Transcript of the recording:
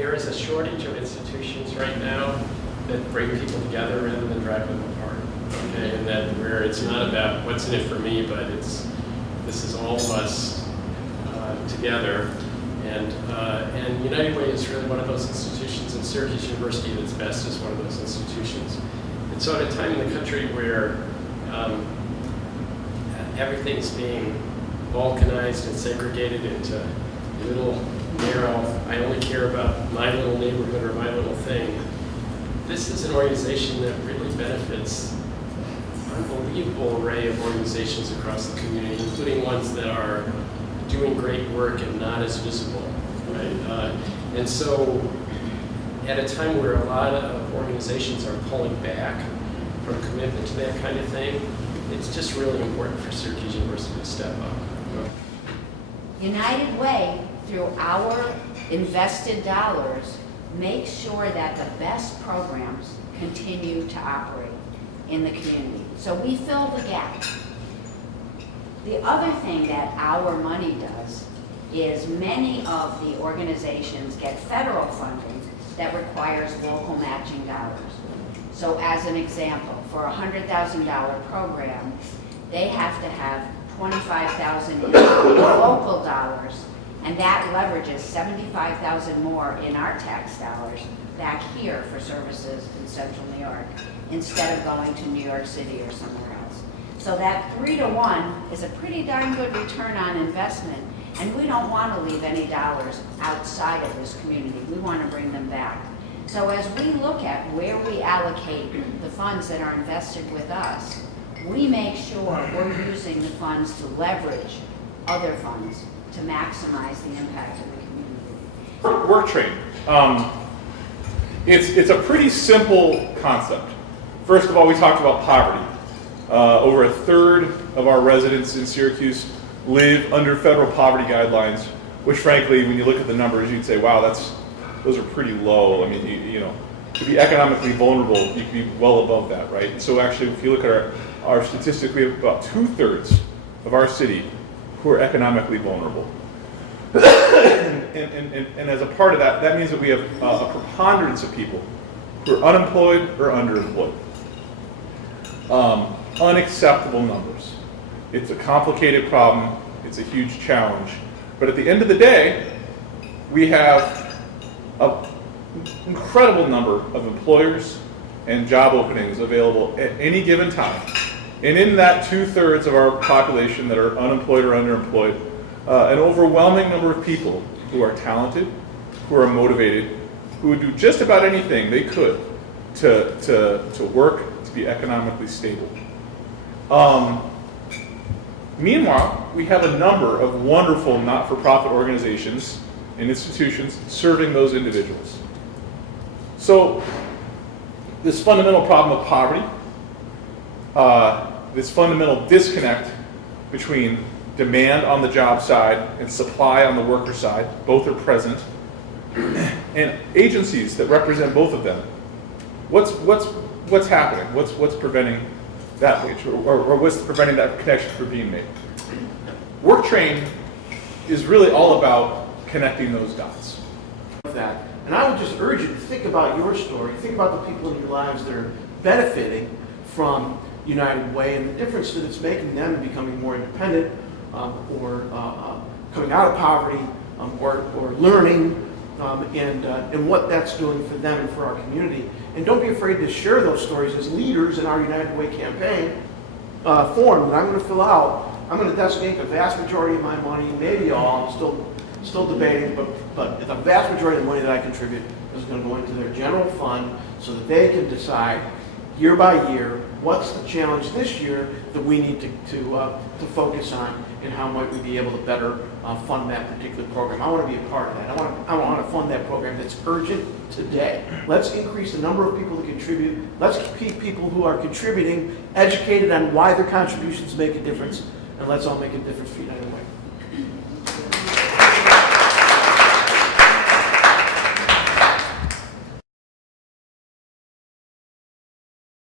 there is a shortage of institutions right now that bring people together rather than drive them apart. Okay, and that where it's not about what's in it for me, but this is all of us together. And United Way is really one of those institutions, and Syracuse University at its best is one of those institutions. And so at a time in the country where everything's being balkanized and segregated into little narrow, I only care about my little neighborhood or my little thing, this is an organization that really benefits an unbelievable array of organizations across the community, including ones that are doing great work and not as visible, right? And so at a time where a lot of organizations are pulling back from commitment to that kind of thing, it's just really important for Syracuse University to step up. United Way, through our invested dollars, makes sure that the best programs continue to operate in the community. So we fill the gap. The other thing that our money does is many of the organizations get federal funding that requires local matching dollars. So as an example, for a $100,000 program, they have to have $25,000 in local dollars, and that leverages $75,000 more in our tax dollars back here for services in Central New York, instead of going to New York City or somewhere else. So that 3-to-1 is a pretty darn good return on investment, and we don't want to leave any dollars outside of this community. We want to bring them back. So as we look at where we allocate the funds that are invested with us, we make sure we're using the funds to leverage other funds to maximize the impact of the community. Work train. It's a pretty simple concept. First of all, we talked about poverty. Over a third of our residents in Syracuse live under federal poverty guidelines, which frankly, when you look at the numbers, you'd say, wow, those are pretty low. I mean, you know, to be economically vulnerable, you could be well above that, right? And so actually, if you look at our statistics, we have about 2/3 of our city who are economically vulnerable. and as a part of that, that means that we have a preponderance of people who are unemployed or underemployed. Unacceptable numbers. It's a complicated problem. It's a huge challenge. But at the end of the day, we have an incredible number of employers and job openings available at any given time. And in that 2/3 of our population that are unemployed or underemployed, an overwhelming number of people who are talented, who are motivated, who would do just about anything they could to work, to be economically stable. Meanwhile, we have a number of wonderful not-for-profit organizations and institutions serving those individuals. So this fundamental problem of poverty, this fundamental disconnect between demand on the job side and supply on the worker side, both are present, and agencies that represent both of them. What's happening? What's preventing that, or what's preventing that connection from being made? Work Train is really all about connecting those dots. That. And I would just urge you to think about your story, think about the people in your lives that are benefiting from United Way and the difference that it's making them in becoming more independent, or coming out of poverty, or learning, and what that's doing for them and for our community. And don't be afraid to share those stories as leaders in our United Way campaign form that I'm going to fill out. I'm going to designate the vast majority of my money, maybe all, I'm still debating, but the vast majority of the money that I contribute is going to go into their general fund so that they can decide year by year what's the challenge this year that we need to focus on, and how might we be able to better fund that particular program. I want to be a part of that. I want to fund that program that's urgent today. Let's increase the number of people that contribute. Let's keep people who are contributing educated on why their contributions make a difference, and let's all make a difference for United Way.